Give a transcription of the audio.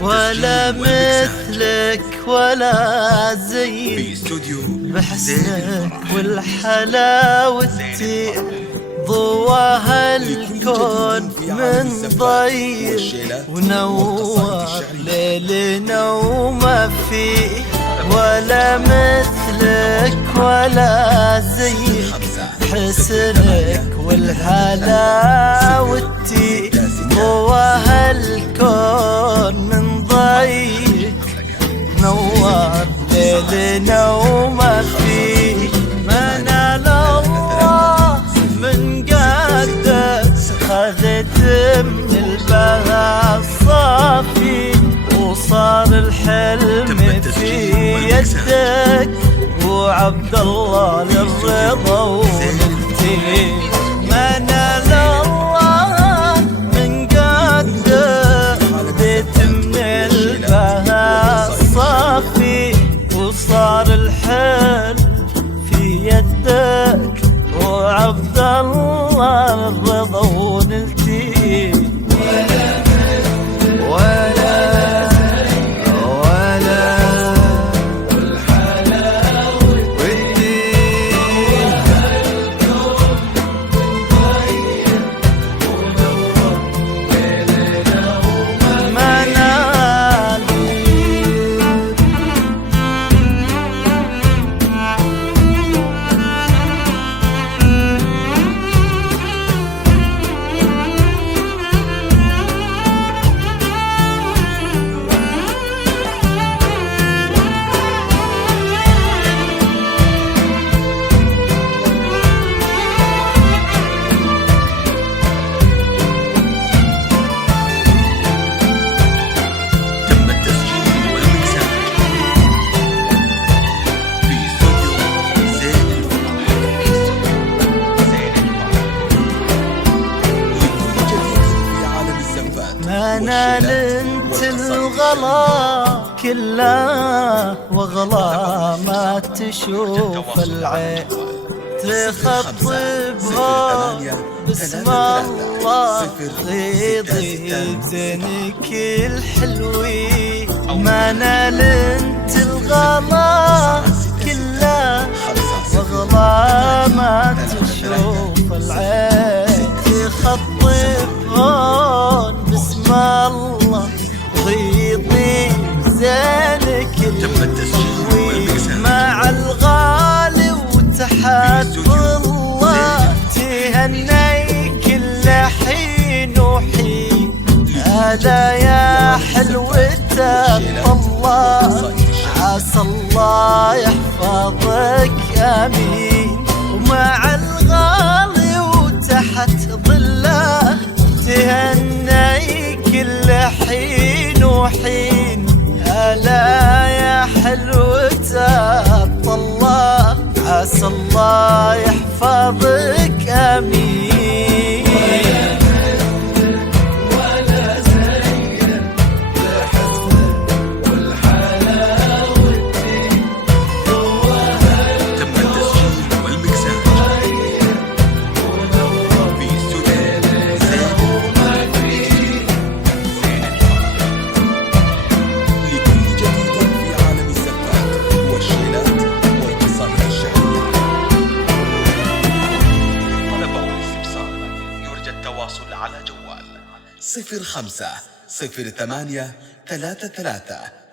ولا مثلك ولا زيك بحسنك والحلاوتي ضواها الكون من ضيق ونور ليلنا وما فيه ولا مثلك ولا زيك حسنك والحلاوتي ضواها الكون من ضيق نور ليلنا وما فيه ما نال الله من قدك خذت من البهاء الصافي وصار الحلم في يدك وعبد الله للرضا ونلتي ما نال الله من قدك خذت من البهاء الصافي وصار الحلم في يدك وعبد الله الرضا ونلتي ما نلنت الغلا كله وغلا ما تشوف العين تخطبها بسم الله غيضي بزينك الحلوي ما نلنت الغلا كله وغلا ما تشوف العين تخطبها بسم الله غيضي زينك الحلوي مع الغالي وتحت الله تهني كل حين وحين هذا يا حلوته الله عسى الله يحفظك امين ومع الغالي وتحت ظله تهني كل حين وحين هلا يا حلوته الله عسى الله يحفظك امين ولا زيك لحسنك والحلاوتي تم التسجيل والمكساج في استوديو لكل جديد في عالم الزفات والشيلات والقصائد الشعرية. طلب أو استفسار يرجى التواصل على جوال 05 08 33